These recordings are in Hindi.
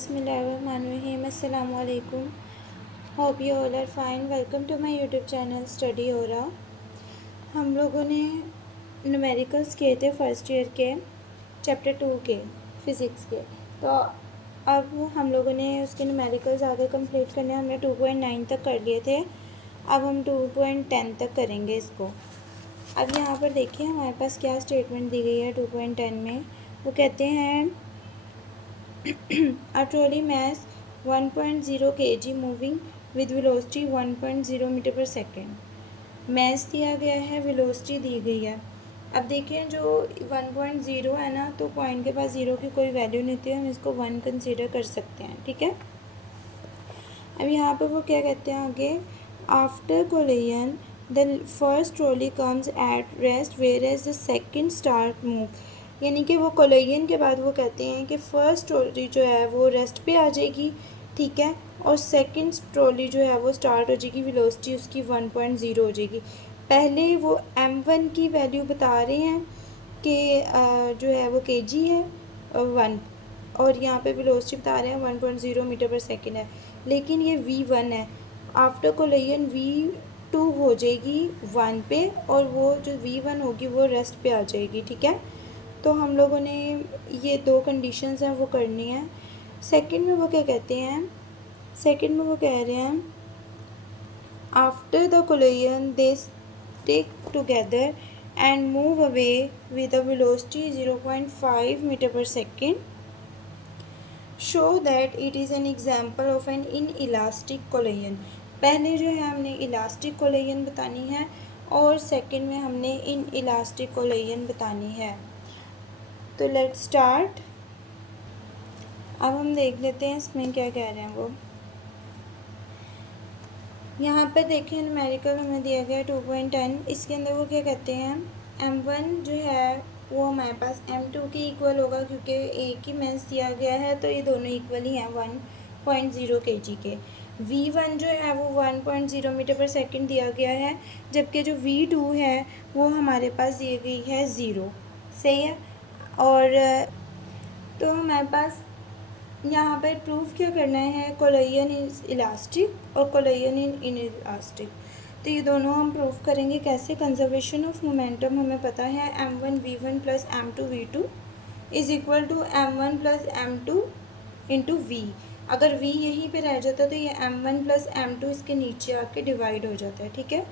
बिस्मिल्लाहिर्रहमानिर्रहीम अस्सलाम वालेकुम। Hope you all are fine. Welcome to my YouTube channel study हो रहा। हम लोगों ने न्यूमेरिकल्स किए थे फर्स्ट ईयर के चैप्टर 2 के फ़िज़िक्स के। तो अब हम लोगों ने उसके न्यूमेरिकल्स आगे कंप्लीट करने, हमने 2.9 तक कर लिए थे। अब हम 2.10 तक करेंगे इसको। अब यहाँ पर देखिए हमारे पास क्या स्टेटमेंट दी गई है 2.10 में। वो कहते हैं a trolley mass 1.0 kg moving with velocity 1.0 metre पर सेकेंड। मैस दिया गया है, वेलोसिटी दी गई है। अब देखें जो 1.0 है ना, तो पॉइंट के पास ज़ीरो की कोई वैल्यू नहीं थी, हम इसको 1 कंसीडर कर सकते हैं। ठीक है। अब यहाँ पर वो क्या कहते हैं आगे, after collision the first trolley comes at rest whereas the second start move. यानी कि वो कोलिजन के बाद वो कहते हैं कि फ़र्स्ट ट्रॉली जो है वो रेस्ट पे आ जाएगी, ठीक है, और सेकंड ट्रॉली जो है वो स्टार्ट हो जाएगी, वेलोसिटी उसकी 1.0 हो जाएगी। पहले वो m1 की वैल्यू बता रहे हैं कि जो है वो kg है 1, और यहाँ पे वेलोसिटी बता रहे हैं 1.0 मीटर पर सेकेंड है, लेकिन ये v1 है। आफ्टर कोलिजन v2 हो जाएगी 1 पे, और वो जो v1 होगी वो रेस्ट पे आ जाएगी। ठीक है। तो हम लोगों ने ये दो कंडीशंस हैं वो करनी है। सेकंड में वो क्या कहते हैं, सेकंड में वो कह रहे हैं after the collision they stick together and move away with a velocity 0.5 metre पर second, show that it is an example of an inelastic collision. पहले जो है हमने इलास्टिक कोलिजन बतानी है, और सेकंड में हमने इन इलास्टिक कोलिजन बतानी है। तो लेट्स स्टार्ट। अब हम देख लेते हैं इसमें क्या कह रहे हैं वो। यहाँ पर देखें न्यूमेरिकल हमें दिया गया है 2.10। इसके अंदर वो क्या कहते हैं, m1 जो है वो हमारे पास m2 के इक्वल होगा, क्योंकि एक ही मैस दिया गया है, तो ये दोनों इक्वल ही हैं 1.0 kg के। v1 जो है वो 1.0 मीटर पर सेकेंड दिया गया है, जबकि जो v2 है वो हमारे पास दी गई है 0। सही है। और तो हमारे पास यहाँ पर प्रूफ क्या करना है, कोलिजन इज इलास्टिक और कोलिजन इन इलास्टिक। तो ये दोनों हम प्रूफ करेंगे कैसे। कंजर्वेशन ऑफ मोमेंटम हमें पता है m1 v1 plus m2 v2 is equal to m1 plus m2 into v। अगर v यहीं पे रह जाता तो ये m1 प्लस m2 इसके नीचे आके डिवाइड हो जाता है। ठीक है।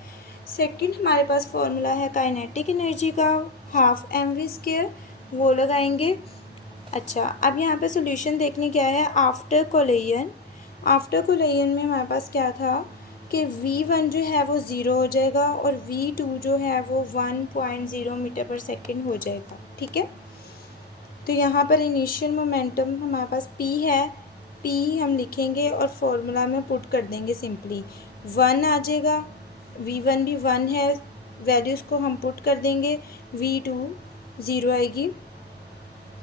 सेकंड हमारे पास फॉर्मूला है काइनेटिक एनर्जी का, हाफ mv², वो लगाएंगे। अच्छा, अब यहाँ पे सोल्यूशन देखने क्या है, आफ्टर कोलिजन। आफ्टर कोलिजन में हमारे पास क्या था कि v1 जो है वो 0 हो जाएगा, और v2 जो है वो 1.0 मीटर पर सेकेंड हो जाएगा। ठीक है। तो यहाँ पर इनिशियल मोमेंटम हमारे पास p है, p हम लिखेंगे और फॉर्मूला में पुट कर देंगे सिंपली। 1 आ जाएगा, v1 भी 1 है, वैल्यूज़ को हम पुट कर देंगे, v2 0 आएगी।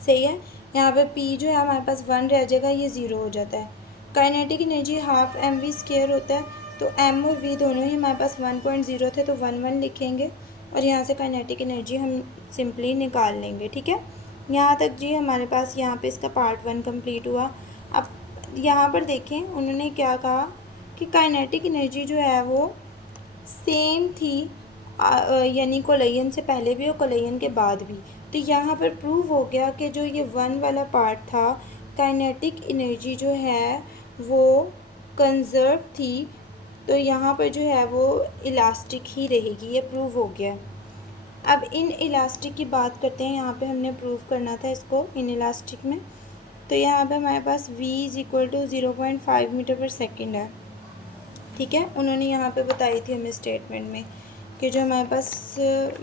सही है। यहाँ पे p जो है हमारे पास 1 रह जाएगा, ये 0 हो जाता है। काइनेटिक एनर्जी हाफ mv² होता है, तो m और v दोनों ही हमारे पास 1.0 थे, तो 1 लिखेंगे, और यहाँ से काइनेटिक एनर्जी हम सिंपली निकाल लेंगे। ठीक है। यहाँ तक जी हमारे पास यहाँ पे इसका पार्ट 1 कंप्लीट हुआ। अब यहाँ पर देखें उन्होंने क्या कहा कि काइनेटिक एनर्जी जो है वो सेम थी, यानी कोलिजन से पहले भी और कोलिजन के बाद भी। तो यहाँ पर प्रूव हो गया कि जो ये 1 वाला पार्ट था, काइनेटिक एनर्जी जो है वो कंजर्व थी, तो यहाँ पर जो है वो इलास्टिक ही रहेगी, ये प्रूव हो गया। अब इन इलास्टिक की बात करते हैं। यहाँ पे हमने प्रूव करना था इसको इन इलास्टिक में। तो यहाँ पे हमारे पास v is equal to 0.5 metre पर सेकेंड है। ठीक है। उन्होंने यहाँ पे बताई थी हमें स्टेटमेंट में कि जो हमारे पास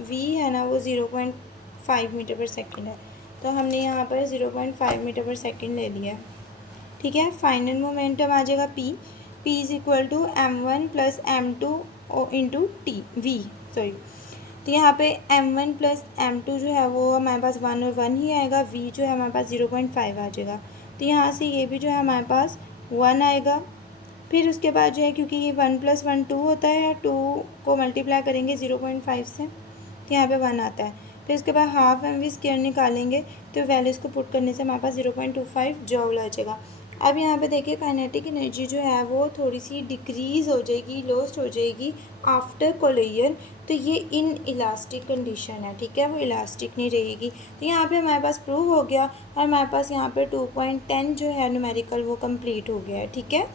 v है ना वो 0.5 मीटर पर सेकेंड है, तो हमने यहाँ पर 0.5 मीटर पर सेकेंड ले लिया। ठीक है। फाइनल मोमेंटम आ जाएगा p is equal to m1 plus m2 into तो यहाँ पे m1 प्लस m2 जो है वो हमारे पास 1 और 1 ही आएगा, v जो है हमारे पास 0.5 आ जाएगा, तो यहाँ से ये भी जो है हमारे पास 1 आएगा। फिर उसके बाद जो है, क्योंकि ये 1 + 1 2 होता है, 2 को मल्टीप्लाई करेंगे 0.5 से, तो यहाँ पे 1 आता है। फिर उसके बाद हाफ mv² निकालेंगे, तो वैल्यूज़ को पुट करने से हमारे पास 0.25 जॉल आ जाएगा। अब यहाँ पे देखिए काइनेटिक एनर्जी जो है वो थोड़ी सी डिक्रीज़ हो जाएगी, लॉस्ट हो जाएगी आफ्टर कोलिजन। तो ये इन इलास्टिक कंडीशन है, ठीक है, वो इलास्टिक नहीं रहेगी। तो यहाँ पे हमारे पास प्रूव हो गया और हमारे पास यहाँ पे 2.10 जो है न्यूमेरिकल वो कंप्लीट हो गया है, ठीक है।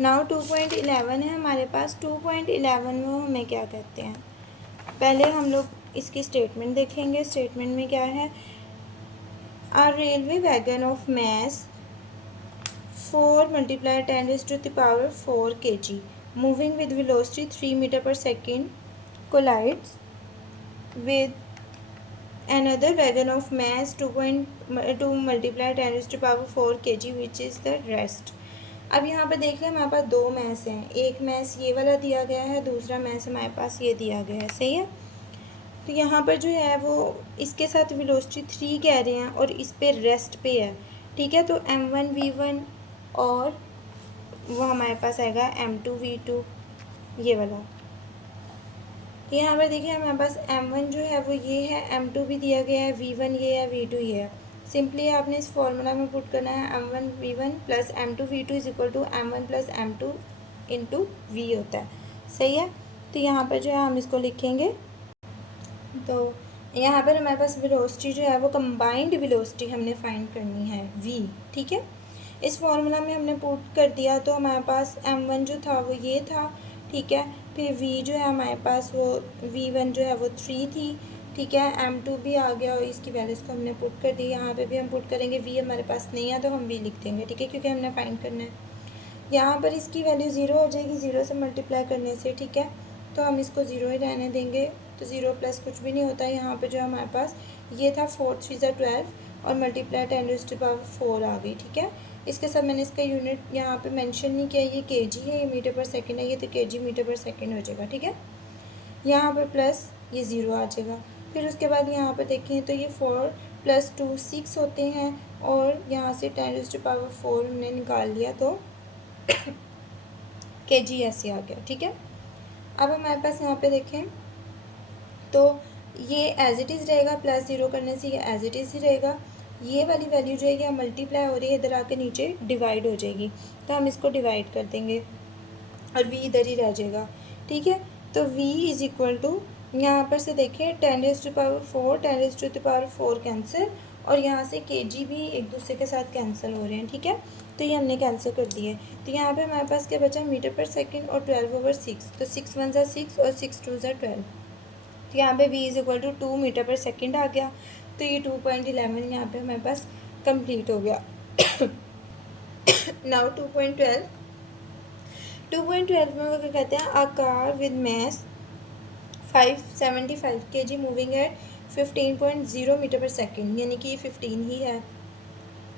नाउ 2.11 है हमारे पास। 2.11 में हमें क्या कहते हैं, पहले हम लोग इसकी स्टेटमेंट देखेंगे। स्टेटमेंट में क्या है, a railway wagon of mass 4 multiplied 10 raised to the power 4 kg moving with velocity 3 meter per second collides with another wagon of mass 2.2 multiplied 10 raised to power 4 kg which is the rest। अब यहाँ पे देख लें हमारे पास दो मैस हैं, एक मैस ये वाला दिया गया है, दूसरा मैस हमारे पास ये दिया गया है, सही है। तो यहाँ पर जो है वो इसके साथ वेलोसिटी 3 कह रहे हैं और इस पे रेस्ट पे है, ठीक है। तो m1 v1 और वो हमारे पास आएगा m2 v2 ये वाला। तो यहाँ पर देखिए हमारे पास m1 जो है वो ये है, m2 भी दिया गया है, v1 ये है, v2 ये है। सिंपली आपने इस फॉर्मूला में पुट करना है m1 v1 plus m2 v2 is equal to m1 plus m2 into v होता है, सही है। तो यहाँ पर जो है हम इसको लिखेंगे। तो यहाँ पर हमारे पास वेलोसिटी जो है वो कंबाइंड वेलोसिटी हमने फाइंड करनी है v, ठीक है। इस फॉर्मूला में हमने पुट कर दिया तो हमारे पास m1 जो था वो ये था, ठीक है। फिर v जो है हमारे पास वो v1 जो है वो 3 थी, ठीक है। m2 भी आ गया और इसकी वैल्यूज़ को हमने पुट कर दी। यहाँ पे भी हम पुट करेंगे, v हमारे पास नहीं है तो हम v लिख देंगे, ठीक है, क्योंकि हमने फाइंड करना है। यहाँ पर इसकी वैल्यू 0 हो जाएगी, 0 से मल्टीप्लाई करने से, ठीक है। तो हम इसको 0 ही रहने देंगे। तो 0 प्लस कुछ भी नहीं होता है। यहाँ पे जो हमारे पास ये था 4 3 ज़ा 12 और मल्टीप्लाई 10 raised to power 4 आ गई, ठीक है। इसके साथ मैंने इसका यूनिट यहाँ पे मेंशन नहीं किया, ये kg है, ये मीटर पर सेकंड है, ये तो kg मीटर पर सेकंड हो जाएगा, ठीक है। यहाँ पर प्लस ये 0 आ जाएगा। फिर उसके बाद यहाँ पर देखें तो ये 4 + 2 6 होते हैं और यहाँ से 10 raised to power 4 हमने निकाल लिया तो kg ऐसे आ गया, ठीक है। अब हमारे पास यहाँ पे देखें तो ये एज इट इज़ रहेगा, प्लस 0 करने से ये एज इट इज़ ही रहेगा। ये वाली वैल्यू जो है ये मल्टीप्लाई हो रही है, इधर आके नीचे डिवाइड हो जाएगी, तो हम इसको डिवाइड कर देंगे और v इधर ही रह जाएगा, ठीक है। तो v इज़ इक्वल टू यहाँ पर से देखें 10 raised to power 4 10 raised to power 4 cancel और यहाँ से kg भी एक दूसरे के साथ कैंसिल हो रहे हैं, ठीक है। तो ये हमने कैंसिल कर दिए। तो यहाँ पे हमारे पास क्या बचा, मीटर पर सेकंड और 12/6। तो 6 1 ज़ा 6 और 6 2 ज़ा 12। तो यहाँ पे v is equal to 2 metre पर सेकंड आ गया। तो ये 2.11 यहाँ पे हमारे पास कंप्लीट हो गया। नाउ 2.12 में वो क्या कहते हैं, a car with mass 575 kg moving at 15.0 metre पर सेकंड, यानी कि ये 15 ही है।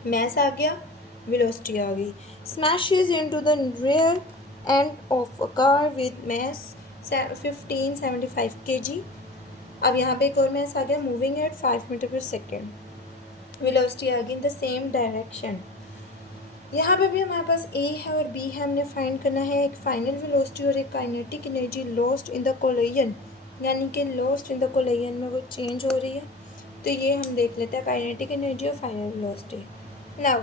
मैस आ गया, वेलोसिटी आ गई। Smashes into the rear end of a car with mass 1575 kg। अब यहाँ पे एक और मैस आ गया, मूविंग एट 5 मीटर पर सेकेंड, वेलोसिटी आ गई इन द सेम डायरेक्शन। यहाँ पे भी हमारे पास a है और b है, हमने फाइंड करना है एक फाइनल वेलोसिटी और एक kinetic energy lost in the collision, यानी कि लॉस्ट इन द कोलिजन में वो चेंज हो रही है। तो ये हम देख लेते हैं काइनेटिक एनर्जी और फाइनल वेलोसिटी। नाउ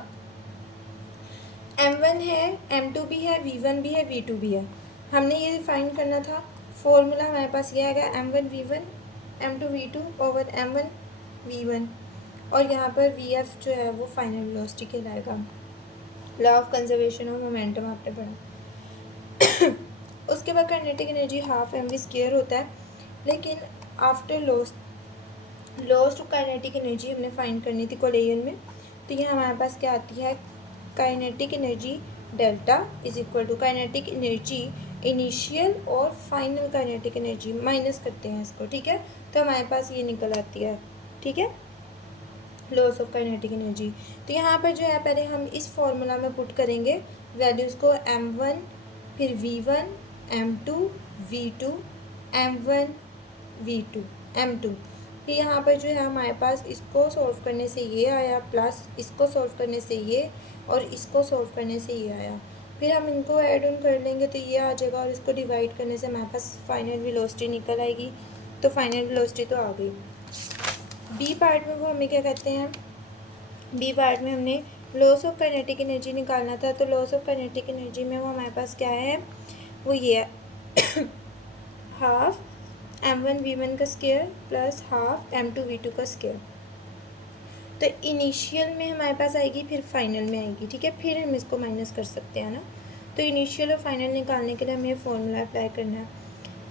m1 है, m2 भी है, v1 भी है, v2 भी है। हमने ये फाइंड करना था। फॉर्मूला हमारे पास ये आएगा m1 v1 m2 v2 over m1 v1 और यहाँ पर vf जो है वो फाइनल वेलोसिटी कहलाएगा। Law of conservation of momentum आपने पढ़ा। उसके बाद काइनेटिक एनर्जी हाफ mv² होता है, लेकिन आफ्टर लॉस्ट काइनेटिक एनर्जी हमने फाइंड करनी थी कोलिजन में। तो ये हमारे पास क्या आती है, kinetic energy delta is equal to kinetic energy initial और फाइनल काइनेटिक एनर्जी माइनस करते हैं इसको, ठीक है। तो हमारे पास ये निकल आती है, ठीक है, लॉस ऑफ काइनेटिक एनर्जी। तो यहाँ पर जो है पहले हम इस फॉर्मूला में पुट करेंगे वैल्यूज़ को, m1 फिर v1 m2 v2 m1 v2 m2। फिर यहाँ पर जो है हमारे पास इसको सॉल्व करने से ये आया, प्लस इसको सॉल्व करने से ये और इसको सॉल्व करने से ये आया। फिर हम इनको ऐड ऑन कर लेंगे तो ये आ जाएगा और इसको डिवाइड करने से हमारे पास फाइनल वेलोसिटी निकल आएगी। तो फाइनल वेलोसिटी तो आ गई। बी पार्ट में वो हमें क्या कहते हैं, बी पार्ट में हमने लॉस ऑफ काइनेटिक एनर्जी निकालना था, तो लॉस ऑफ काइनेटिक एनर्जी में वो हमारे पास क्या है, वो ये है हाफ m1v1 का स्क्वायर प्लस हाफ m2v2 का स्क्वायर। तो इनिशियल में हमारे पास आएगी, फिर फाइनल में आएगी, ठीक है, फिर हम इसको माइनस कर सकते हैं ना। तो इनिशियल और फाइनल निकालने के लिए हमें फॉर्मूला अप्लाई करना है।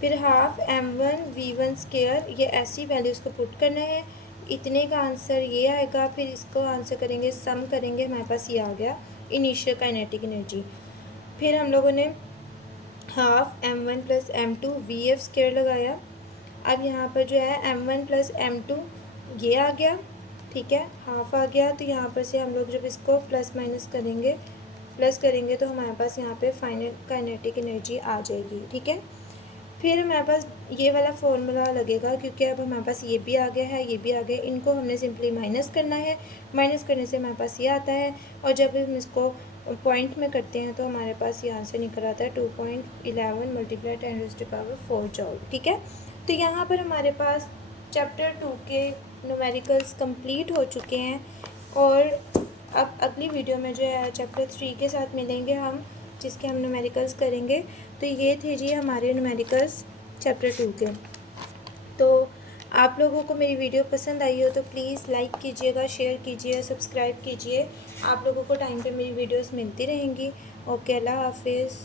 फिर हाफ m1v1 स्क्वायर, ये ऐसी वैल्यूज़ को पुट करना है, इतने का आंसर ये आएगा। फिर इसको आंसर करेंगे, सम करेंगे, हमारे पास ये आ गया इनिशियल काइनेटिक एनर्जी। फिर हम लोगों ने half m1 plus m2 vf square लगाया। अब यहाँ पर जो है m1 प्लस m2 ये आ गया, ठीक है, हाफ आ गया। तो यहाँ पर से हम लोग जब इसको प्लस माइनस करेंगे, प्लस करेंगे तो हमारे पास यहाँ पे फाइनल काइनेटिक एनर्जी आ जाएगी, ठीक है। फिर हमारे पास ये वाला फॉर्मूला लगेगा, क्योंकि अब हमारे पास ये भी आ गया है, ये भी आ गया, इनको हमने सिंपली माइनस करना है। माइनस करने से हमारे पास ये आता है, और जब हम इसको पॉइंट में करते हैं तो हमारे पास ये आंसर निकल आता है 2.11 मल्टीप्लाई 10⁴ जॉल, ठीक है। तो यहाँ पर हमारे पास चैप्टर 2 के न्यूमेरिकल्स कंप्लीट हो चुके हैं, और अब अगली वीडियो में जो है चैप्टर 3 के साथ मिलेंगे हम, जिसके हम न्यूमेरिकल्स करेंगे। तो ये थे जी हमारे न्यूमेरिकल्स चैप्टर 2 के। तो आप लोगों को मेरी वीडियो पसंद आई हो तो प्लीज़ लाइक कीजिएगा, शेयर कीजिए, सब्सक्राइब कीजिए। आप लोगों को टाइम पे मेरी वीडियोस मिलती रहेंगी। ओके, अल्लाह हाफिज़।